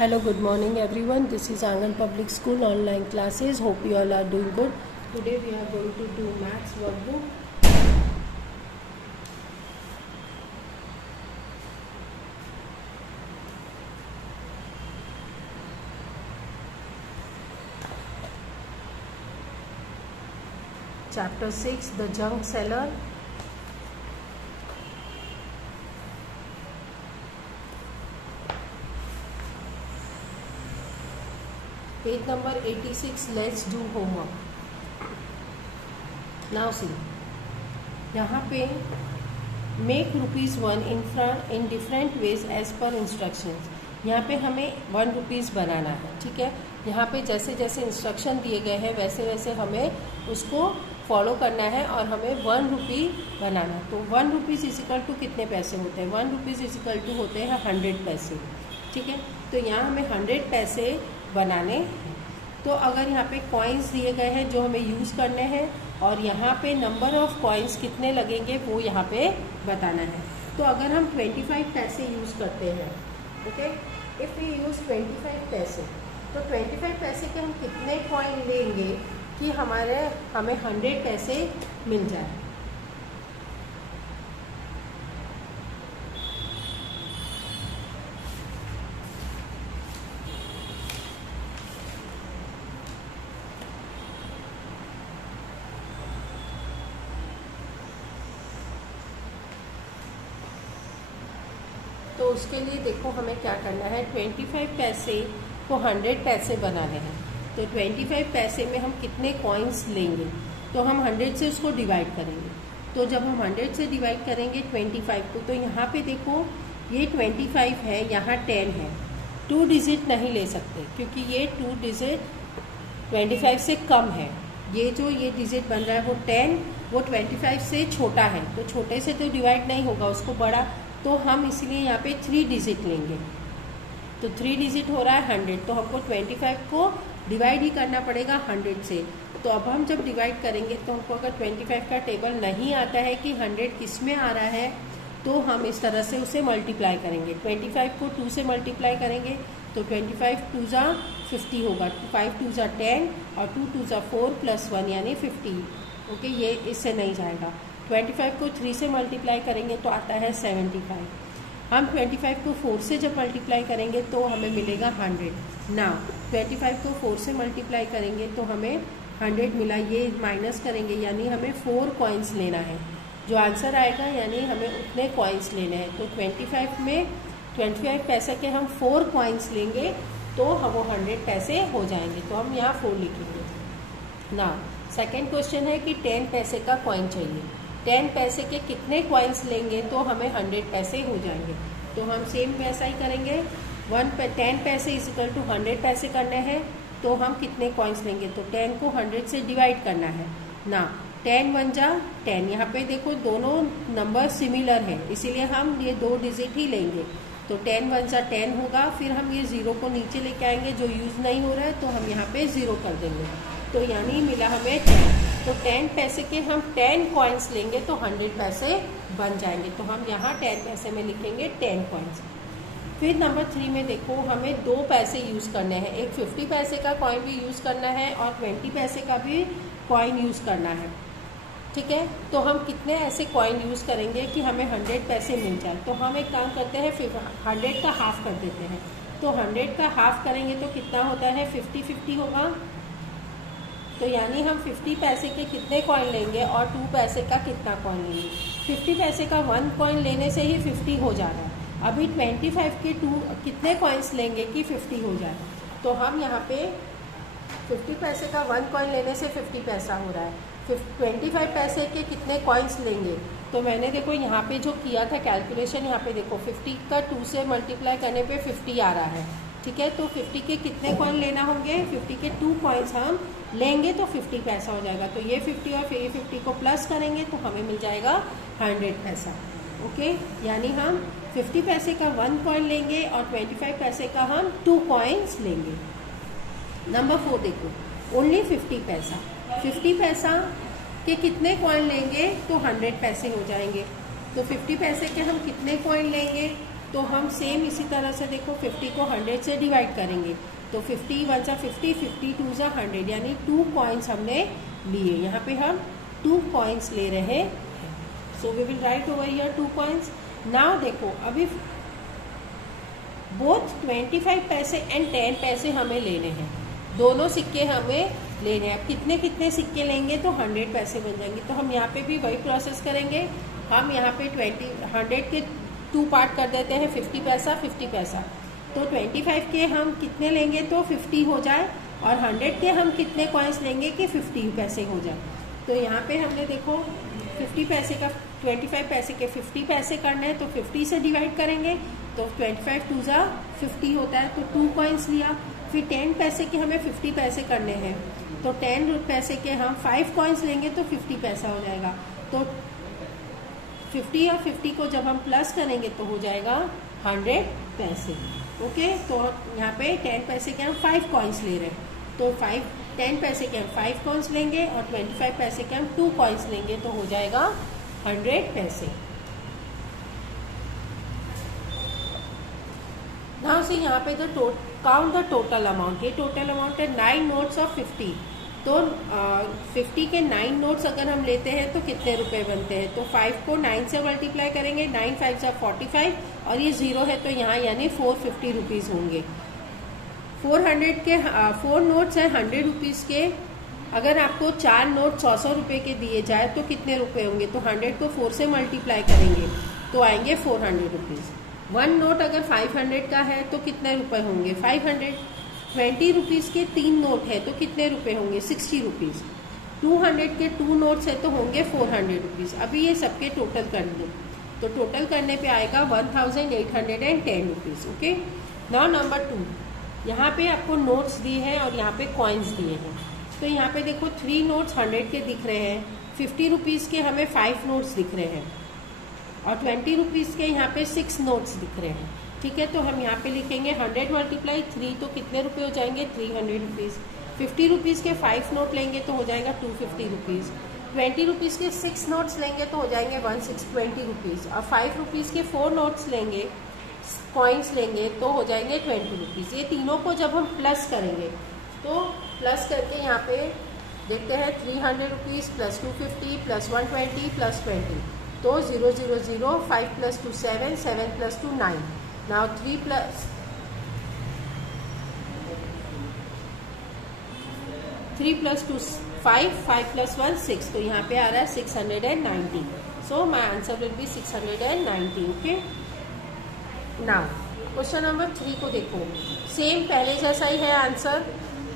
Hello, good morning everyone. This is Angan Public School online classes. Hope you all are doing good. Today we are going to do maths workbook. Chapter 6, The Junk Seller. Page number 86. Let's do homework. Now see, यहाँ पे make ₹1 in different ways as per instructions. यहाँ पे हमें ₹1 बनाना है, ठीक है। यहाँ पे जैसे जैसे इंस्ट्रक्शन दिए गए हैं वैसे वैसे हमें उसको फॉलो करना है और हमें ₹1 बनाना है। तो ₹1 इज इक्वल टू कितने पैसे होते हैं? ₹1 इज इक्वल टू होते हैं 100 पैसे, ठीक है। तो यहाँ हमें 100 पैसे बनाने हैं। तो अगर यहाँ पे कॉइन्स दिए गए हैं जो हमें यूज़ करने हैं और यहाँ पे नंबर ऑफ कॉइन्स कितने लगेंगे वो यहाँ पे बताना है। तो अगर हम 25 पैसे यूज़ करते हैं, ओके, इफ़ वी यूज़ 25 पैसे, तो 25 पैसे के हम कितने कॉइन लेंगे कि हमें 100 पैसे मिल जाए? तो उसके लिए देखो हमें क्या करना है, 25 पैसे को 100 पैसे बनाने हैं। तो 25 पैसे में हम कितने कॉइन्स लेंगे? तो हम 100 से उसको डिवाइड करेंगे। तो जब हम 100 से डिवाइड करेंगे 25 को, तो यहाँ पे देखो ये 25 है, यहाँ 10 है। 2 डिजिट नहीं ले सकते क्योंकि ये 2 डिजिट 25 से कम है। ये जो ये डिजिट बन रहा है वो 10, वो 25 से छोटा है, तो छोटे से तो डिवाइड नहीं होगा, उसको बड़ा, तो हम इसलिए यहाँ पे 3 डिजिट लेंगे। तो 3 डिजिट हो रहा है 100, तो हमको 25 को डिवाइड ही करना पड़ेगा 100 से। तो अब हम जब डिवाइड करेंगे तो हमको अगर 25 का टेबल नहीं आता है कि 100 किस में आ रहा है, तो हम इस तरह से उसे मल्टीप्लाई करेंगे। 25 को 2 से मल्टीप्लाई करेंगे तो 25 2 जा 50 होगा, 5 2 जा 10 और 2 2 जा 4 + 1 यानी 50। ओके, ये इससे नहीं जाएगा। 25 को 3 से मल्टीप्लाई करेंगे तो आता है 75। हम 25 को 4 से जब मल्टीप्लाई करेंगे तो हमें मिलेगा 100। ना 25 को 4 से मल्टीप्लाई करेंगे तो हमें 100 मिला, ये माइनस करेंगे यानी हमें 4 कॉइन्स लेना है। जो आंसर आएगा यानी हमें उतने कॉइन्स लेने हैं। तो 25 में 25 पैसे के हम 4 कॉइन्स लेंगे तो हम वो 100 पैसे हो जाएंगे। तो हम यहाँ 4 लिखेंगे। ना सेकेंड क्वेश्चन है कि 10 पैसे का कॉइन चाहिए। 10 पैसे के कितने कॉइन्स लेंगे तो हमें 100 पैसे हो जाएंगे? तो हम सेम वैसा ही करेंगे। 10 पैसे इज इक्वल टू 100 पैसे करने हैं, तो हम कितने कॉइन्स लेंगे? तो 10 को 100 से डिवाइड करना है ना। 10 1 जा 10, यहाँ पे देखो दोनों नंबर सिमिलर है इसीलिए हम ये 2 डिजिट ही लेंगे। तो 10 1 जा 10 होगा, फिर हम ये 0 को नीचे लेके आएंगे, जो यूज़ नहीं हो रहा है तो हम यहाँ पे 0 कर देंगे। तो यानी मिला हमें 10। तो 10 पैसे के हम 10 कॉइन्स लेंगे तो 100 पैसे बन जाएंगे। तो हम यहाँ 10 पैसे में लिखेंगे 10 कॉइन्स। फिर नंबर 3 में देखो हमें 2 पैसे यूज़ करने हैं। एक 50 पैसे का कॉइन भी यूज़ करना है और 20 पैसे का भी कॉइन यूज़ करना है, ठीक है। तो हम कितने ऐसे कॉइन यूज़ करेंगे कि हमें 100 पैसे मिल जाए? तो हम एक काम करते हैं, 100 का हाफ कर देते हैं। तो 100 का हाफ करेंगे तो कितना होता है? 50-50 होगा। तो यानी हम 50 पैसे के कितने कॉइन लेंगे और 2 पैसे का कितना कॉइन लेंगे? 50 पैसे का 1 कॉइन लेने से ही 50 हो जा रहा है। अभी 25 के 2 कितने कॉइन्स लेंगे कि 50 हो जाए? तो हम यहाँ पे 50 पैसे का 1 कॉइन लेने से 50 पैसा हो रहा है। 25 पैसे के कितने कॉइन्स लेंगे? तो मैंने देखो यहाँ पे जो किया था कैलकुलेशन, यहाँ पे देखो 50 का 2 से मल्टीप्लाई करने पे 50 आ रहा है, ठीक है। तो 50 के कितने कॉइन लेना होंगे? 50 के 2 कॉइन्स हम लेंगे तो 50 पैसा हो जाएगा। तो ये 50 और फिर ये 50 को प्लस करेंगे तो हमें मिल जाएगा 100 पैसा। ओके, यानी हम 50 पैसे का 1 कॉइन लेंगे और 25 पैसे का हम 2 कॉइन्स लेंगे। नंबर 4 देखो, ओनली 50 पैसा। 50 पैसा के कितने कॉइन लेंगे तो 100 पैसे हो जाएंगे? तो 50 पैसे के हम कितने कॉइन लेंगे? तो हम सेम इसी तरह से देखो 50 को 100 से डिवाइड करेंगे, तो 50 वन सा 50, 50 टू सा 100, यानी 2 कॉइन्स हमने लिए। यहाँ पे हम 2 कॉइन्स ले रहे हैं, so we will write over here 2 coins. Now देखो अभी बोथ 25 पैसे एंड 10 पैसे हमें लेने हैं, दोनों सिक्के हमें लेने हैं। अब कितने कितने सिक्के लेंगे तो 100 पैसे बन जाएंगे। तो हम यहाँ पे भी वही प्रोसेस करेंगे। हम यहाँ पे 100 के 2 पार्ट कर देते हैं, 50 पैसा 50 पैसा। तो 25 के हम कितने लेंगे तो 50 हो जाए, और 100 के हम कितने कॉइन्स लेंगे कि 50 पैसे हो जाए। तो यहाँ पे हमने देखो 50 पैसे का 25 पैसे के 50 पैसे करने हैं, तो 50 से डिवाइड करेंगे, तो 25 टू ज़ा 50 होता है, तो 2 कॉइन्स लिया। फिर 10 पैसे के हमें 50 पैसे करने हैं, तो 10 पैसे के हम 5 कॉइन्स लेंगे तो 50 पैसा हो जाएगा। तो 50 और 50 को जब हम प्लस करेंगे तो हो जाएगा 100 पैसे। ओके, तो यहाँ पे 10 पैसे के हम 5 कॉइन्स ले रहे हैं, तो 10 पैसे के हम 5 कॉइन्स लेंगे और 25 पैसे के हम 2 कॉइन्स लेंगे, तो हो जाएगा 100 पैसे। नाउ सी यहाँ पे काउंट द टोटल अमाउंट। ये टोटल अमाउंट है 9 नोट्स ऑफ 50। तो 50 के 9 नोट्स अगर हम लेते हैं तो कितने रुपए बनते हैं, तो 5 को 9 से मल्टीप्लाई करेंगे, 9 5 जा 45, और ये 0 है तो यहाँ यानी 450 रुपीज़ होंगे। 4 नोट्स हैं 100 रुपीज़ के। अगर आपको 4 नोट 100 रुपये के दिए जाए तो कितने रुपए होंगे, तो 100 को 4 से मल्टीप्लाई करेंगे तो आएंगे 400 रुपीज़। 1 नोट अगर 500 का है तो कितने रुपए होंगे, 500। 20 रुपीज़ के 3 नोट है तो कितने रुपए होंगे, 60 रुपीज़। 200 के 2 नोट्स है तो होंगे 400 रुपीज़। अभी ये सबके टोटल कर दें, तो टोटल करने पे आएगा 1810 रुपीज़। ओके, नाउ नंबर 2, यहाँ पे आपको नोट्स दिए हैं और यहाँ पे कॉइन्स दिए हैं। तो यहाँ पे देखो 3 नोट्स 100 के दिख रहे हैं, 50 रुपीज़ के हमें 5 नोट्स दिख रहे हैं, और 20 रुपीज़ के यहाँ पे 6 नोट्स दिख रहे हैं। ठीक है, तो हम यहाँ पे लिखेंगे 100 मल्टीप्लाई 3, तो कितने रुपए हो जाएंगे 300 रुपीज़। 50 रुपीज़ के 5 नोट लेंगे तो हो जाएगा 250 रुपीज़। 20 रुपीज़ के 6 नोट्स लेंगे तो हो जाएंगे 120 रुपीज़, और 5 रुपीज़ के 4 नोट्स लेंगे, कॉइन्स लेंगे तो हो जाएंगे 20 रुपीज़। ये तीनों को जब हम प्लस करेंगे तो प्लस करके यहाँ पे देखते हैं 300 रुपीज़ प्लस 250 प्लस 120 प्लस 20, तो 0 0 0, 5 plus 2 7, 7 plus 2 9। Now 3 plus 2 5, 5 plus 1 6, तो यहाँ पे आ रहा है 690। So my answer will be 690। Okay, now question number 3 को देखो, सेम पहले जैसा ही है आंसर।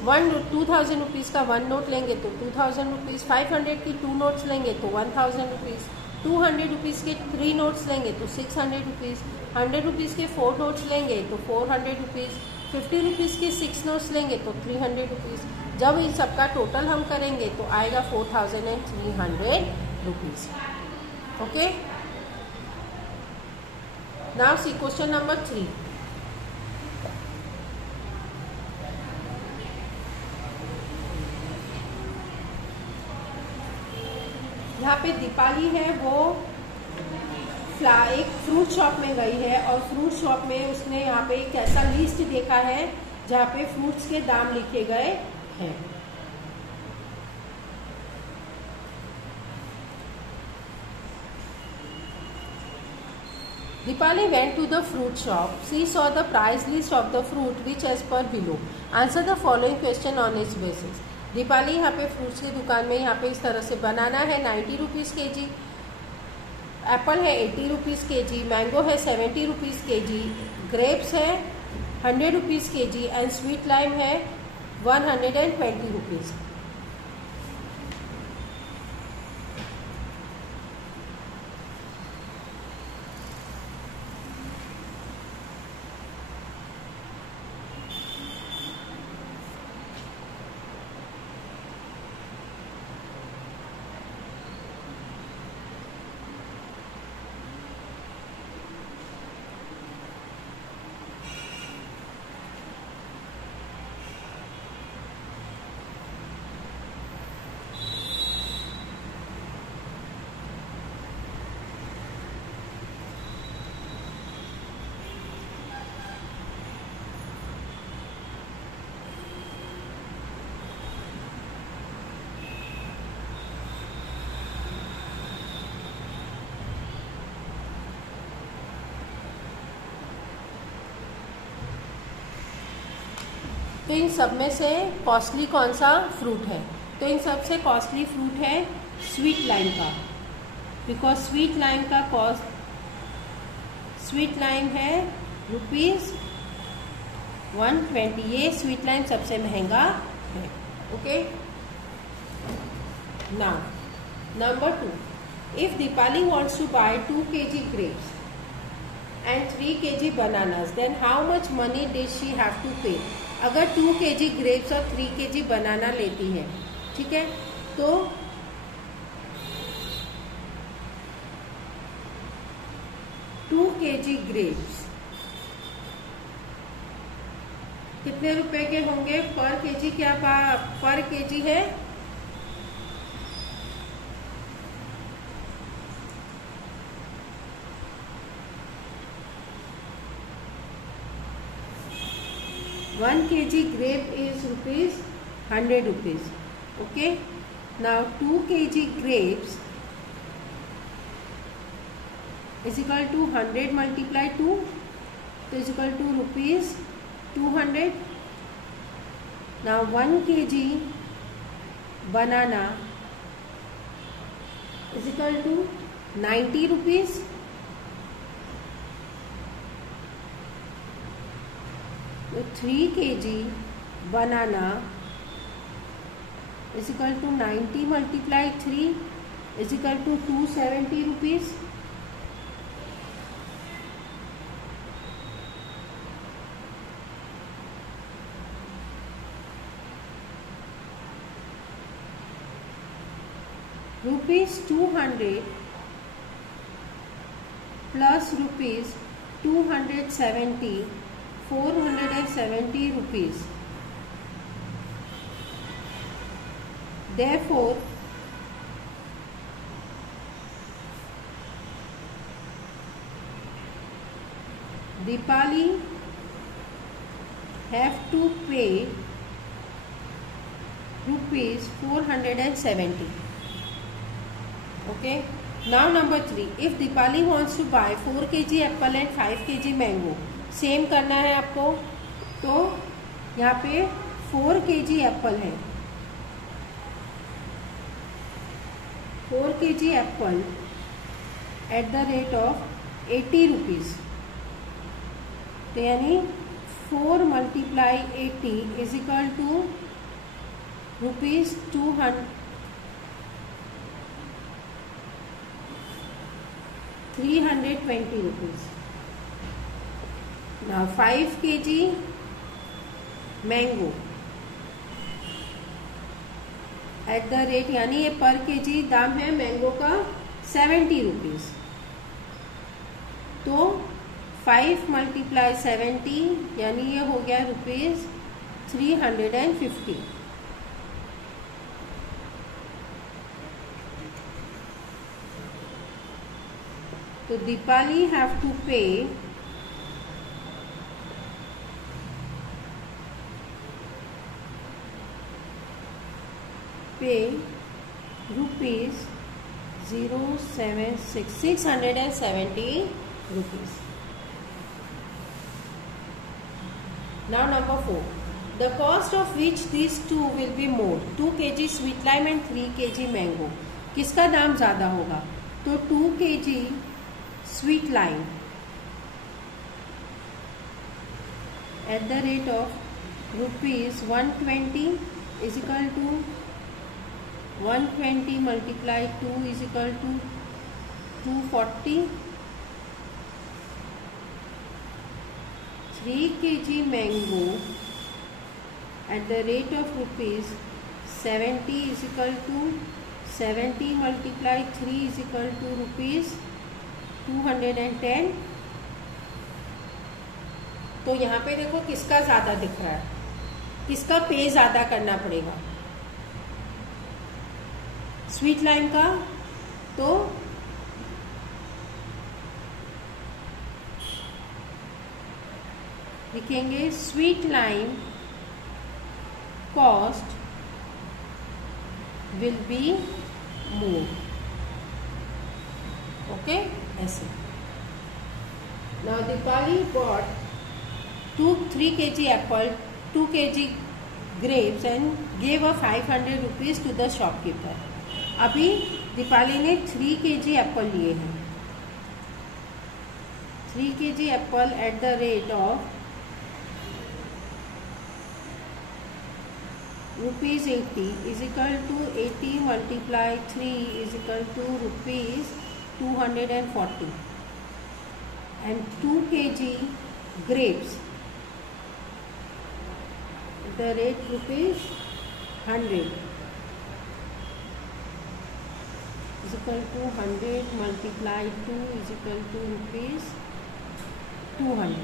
2000 रुपीज़ का 1 नोट लेंगे तो 2000 रुपीज़, 500 की 2 नोट्स लेंगे तो 1000 रुपीज़, 200 रुपीज़ के 3 नोट्स लेंगे तो 600 रुपीज़, 100 रुपीज़ के 4 नोट्स लेंगे तो 400 रुपीज़, 50 रुपीज़ के 6 नोट्स लेंगे तो 300 रुपीज़। जब इन सबका टोटल हम करेंगे तो आएगा 4300 rupees. Okay, now see question number 3। यहाँ पे दीपाली है, वो एक फ्रूट शॉप में गई है, और फ्रूट शॉप में उसने यहाँ पे एक ऐसा लिस्ट देखा है जहाँ पे फ्रूट्स के दाम लिखे गए हैं। Dipali went to the fruit shop. She saw the price list of the fruit which as per below. Answer the following question on its basis. Deepali यहाँ पे फ्रूट्स की दुकान में यहाँ पे इस तरह से बनाना है 90 रुपीज़ के जी, एप्पल है 80 रुपीज़ के जी, मैंगो है 70 रुपीज़ के जी, ग्रेप्स है 100 रुपीज़ के जी, एंड स्वीट लाइम है 120 रुपीज़। तो इन सब में से कॉस्टली कौन सा फ्रूट है? तो इन सब से कॉस्टली फ्रूट है स्वीट लाइम का, बिकॉज स्वीट लाइम का कॉस्ट, स्वीट लाइम है ₹120। ये स्वीट लाइम सबसे महंगा है। Okay, now number 2, if Deepali wants to buy 2 kg grapes and 3 kg bananas, then how much money does she have to pay? अगर 2 kg grapes और 3 kg बनाना लेती है, ठीक है, तो 2 kg grapes कितने रुपए के होंगे पर केजी? क्या पर केजी है? One kg grape is ₹100. Okay. Now 2 kg grapes is equal to 100 multiply 2, so is equal to ₹200. Now 1 kg banana is equal to ₹90. तो 3 kg banana is equal to 90 multiply 3 is equal to ₹270. ₹200 plus ₹270, ₹470. Therefore, Deepali have to pay ₹470. Okay. Now number 3, if Deepali wants to buy 4 kg apple and 5 kg mango, same करना है आपको। तो यहाँ पे 4 kg Apple है, 4 kg Apple at the rate of ₹80। तो यानी 4 multiply 80 is equal to ₹320। Now 5 kg mango at the rate, यानी ये पर केजी दाम है मैंगो का ₹70। तो 5 multiply 70 यानी ये हो गया ₹350। तो दीपाली हैव टू पे ₹670। Now number 4, the cost of which these two will be more, 2 kg sweet lime and 3 kg mango, किसका दाम ज्यादा होगा? तो 2 kg sweet lime at the rate of ₹120 is equal to 120 multiply 2 is equal to 240। 3 kg mango at the rate of ₹70 is equal to 70 multiply 3 is equal to ₹210। तो यहाँ पे देखो किसका ज्यादा दिख रहा है, किसका पे ज्यादा करना पड़ेगा? स्वीट लाइम का। तो लिखेंगे sweet lime cost will be more. Okay, ऐसे। Now Deepali bought 3 kg apple 2 kg grapes and gave a 500 rupees to the shopkeeper. अभी दीपाली ने 3 kg एप्पल लिए हैं. 3 kg Apple at the rate of rupees 80 is equal to 80 multiply 3 is equal to rupees 240 and 2 kg grapes the rate rupees 100 is equal to 100 multiply 2 is equal to rupees 200.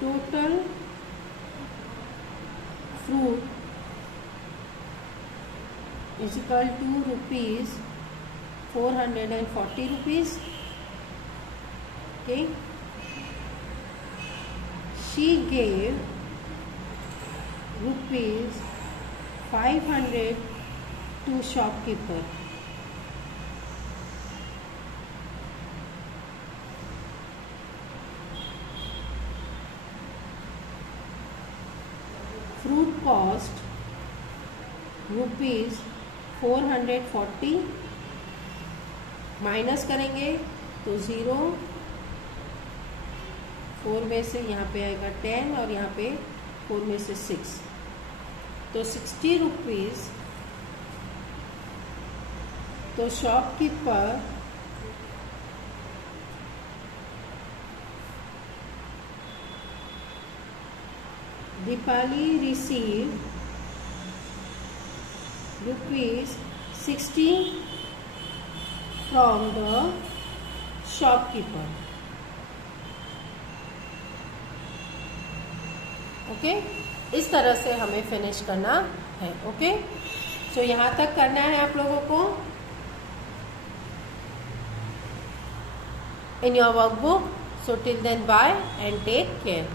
Total fruit is equal to rupees 440 rupees. Okay. She gave rupees 500 to shopkeeper. Fruit cost rupees 440 minus करेंगे तो 0, 4 में से यहाँ पे आएगा 10 और यहाँ पे 4 में से 6, तो 60 रुपीज़. तो shopkeeper Dipali received rupees 60 from the shopkeeper. Okay, इस तरह से हमें फिनिश करना है. ओके, सो यहाँ तक करना है आप लोगों को in your workbook. So till then, bye and take care.